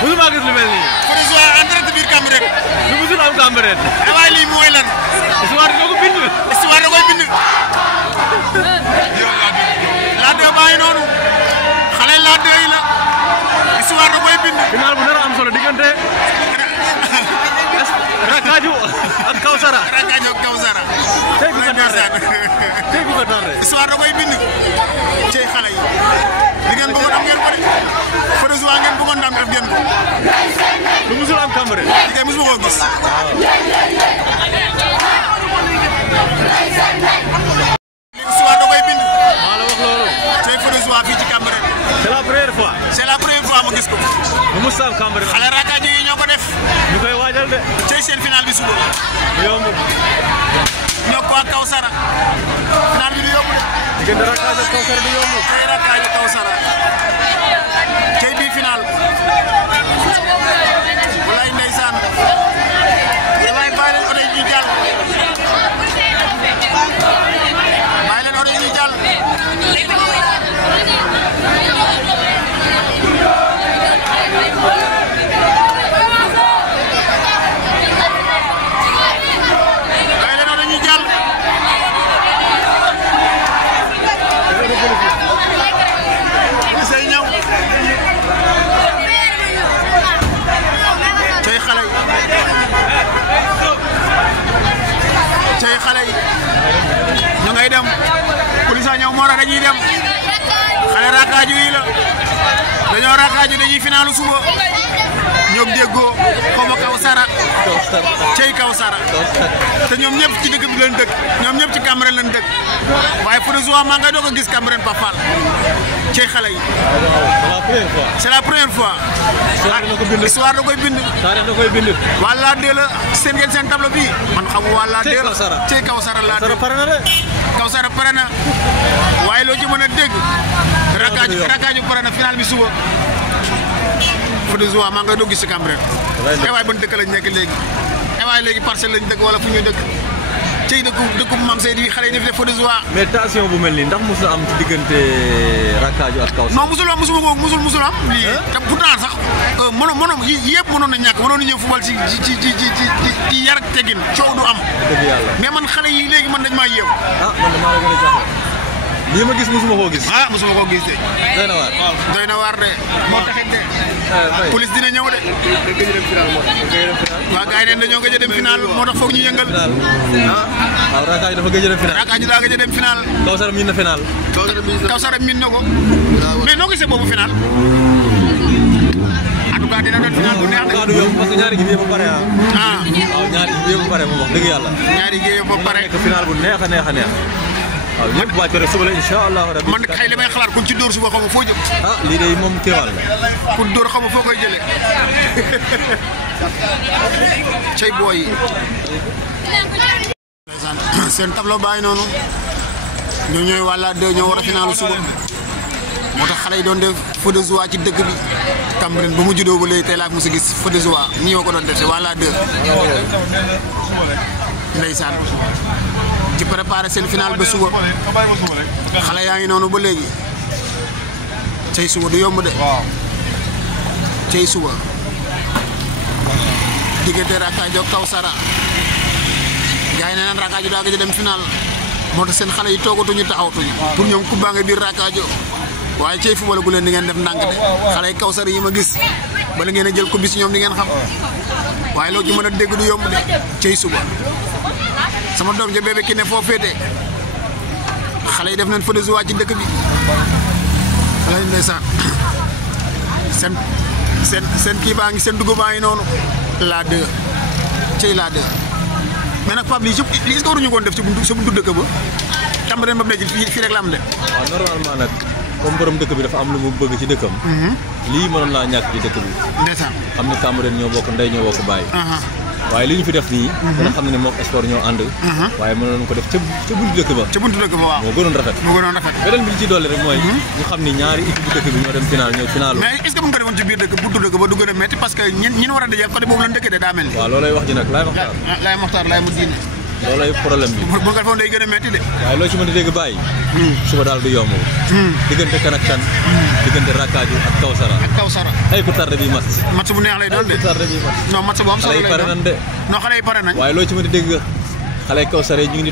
musuma gis lu mel nii. Fodé Joie en direct biir Cambérène. lu musul am Cambérène. waaye lii mooy lan. histoire doo ko bind. histoire da koy bind. la deux baa ngi noonu. xale la deux yi la. histoire da koy bind. final bu nar a am solo diggante. Rakaju ak Kawsara. Rakaju ak Kawsara. tey bu ko tardé tey bu ko tardé. histoire da koy bind. cey xale yi. li ngeen bëggoon am ngeen ko de. Fodé Joie ngeen bëggoon ndam def ngeen ko. lu musul am Cambérène. li kay musuma koo gis. histoire da koy bind. maa la wax loolu. cey Fodé Joie fii ci Cambérène. c'est la première fois. c'est la première fois ma gis ko. lu musul am Cambérène. xale Rakaju yi ñoo ko def. ñu koy waajal de. cey seen final bi suba. du yomb. ñoo ko ak Kawsara. final bi du yomb de. diggante Rakaju ak Kawsara du yomb. cey Rakaju Kawsara. cey bii final. walaay ndeysaan. damay bàyyi leen oto yi ñuy jàll. bàyyi leen oto yi ñuy jàll. cey xale yi ñu ngay dem police a ñëw moo tax dañuy dem xale Rakaju yi la dañoo Rakaju dañuy finalu suba ñoom déggoo xawma Kawsara cey Kawsara te ñoom ñëpp ci dëkk bi lañ dëkk ñoom ñëpp ci Cambérène lañ dëkk waaye Fodé Joie maa ngay doog a gis Cambérène Pafal cey xale yi c'est la première fois histoire da koy bind taarix da koy bind wala de la seen ngeen seen tableau bi man xamu wala de la cey Kawsara la pare na de Kawsara pare na waaye loo ci mën a dégg Rakaju pare na final bi suba Fodé Joie maa ngay doog gis ci Cambérène waaye ban dëkk lañ nekk léegi waaye léegi parcelle lañ dëkk wala fu ñuy dëkk cey dëkku Mame Seydi xale yi def de Fodé Joie mais tension bu mel nii ndax mos na am ci diggante Rakaju ak Kawsara non musul am musul am lii te pourtant sax mënoon yëpp mënoon na ñàkk mënoon na ñëw fubal ci yar ak teggin coow du am dëgg yàlla mais man xale yi léegi man dañ maa yeew ah man damaa la gën a jaaxle lii ma gis mosuma koo gis mosuma koo gis de doy na waar doy na waar de moo taxit de police dina ñëw de waaw gars yi neen dañoo gëj a dem final moo tax foog ñu yëngal waaw Rakaju dafa gëj a dem final Rakaju daa gëj a dem final Kawsara miin na final Kawsara miin na ko mais noo gisee boobu final en tout cas dina doon final bu neex de du yomb parce que ñaari gi bi yëpp pare waaw ñaari gi bi yëpp pare moom wax dëgg yàlla ñaari gi yëpp pare nekk final bu neex a neex a neex waaw ñëpp wàcc rek suba la incha allah rabbi man xëy li may xalaat ku ci dóor suba xaw ma foo jëm lii day moom kéemaan la ku dóor xaw ma foo koy jëlee cey booy yi seen tableau bàyyi noonu ñoo ñooy wàlla deux ñoo war a finalu suba moo tax xale yi doon def Fodé Joie ci dëkk bi Cambérène ba mu juddoo ba léegi tey laa mos a gis Fodé Joie ñi ñoo ko doon def wàlla deux ndeysaan ci préparé seen final ba suba xale yaa ngi noonu ba léegi cey suba du yomb de cey suba diggante Rakaju ak Kawsara gars yi nee naan Rakaju daa gëj a dem final moo tax seen xale yi toogatuñu taxawatuñu pour ñoom ku baa nga biir Rakaju waaye cey football gu leen di ngeen def ndànk de xale yi Kawsara yi ma gis bala ngeen a jël ko bis ñoom di ngeen xam waaye loo ci mën a dégg du yomb de cey suba sama doom ja bébé ki ne foo féete xale yi def nañ Fodé Joie ci dëkk bi xale yi ndeysaan seen kii baa ngi seen dugub baa ngi noonu la deux cey la deux mais nag Pape lii est-ce que waruñu koon def ci buntu dëkk ba Cambérène ba mu nekk fii rek la am de waaw normalement nag comme borom dëkk bi dafa am lu mu bëgg ci dëkkam lii mënoon naa ñàkk ci dëkk bi ndeysaan xam ne Cambérène ñoo bokk ndey ñoo bokk bàyyi waaye li ñu fi def nii dana xam ne moom sport ñoo ànd waaye mënoon ko def ca buntu dëkk ba waaw moo gënoon rafet beneen bi li ci dolli rek mooy ñu xam ni ñaari équipe bu dëkk bi ñoo dem final ñoo finalu mais est-ce que bu ñu ko defoon ci biir dëkk buntu dëkk ba du gën a métti parce que ñin war a dajee côté boobu lañ dëkkee de daa mel ni waaw loolay wax ji nag laay Moxtaar laay mu diine loolay problème bi. bu nga foon day gën a metti de. waaye loo ci mën a dégg bàyyi. suba daal du yomb. diggante kan ak kan. diggante Rakkaaju ak Kawsara. ay ku tardé bi match bu neex lay doon de. ku tardé bi match. non match bu am solo lay doon xale yi pare nañ de. non xale yi pare nañ. waaye loo ci mën a dégg xale Kawsara yi ñu ngi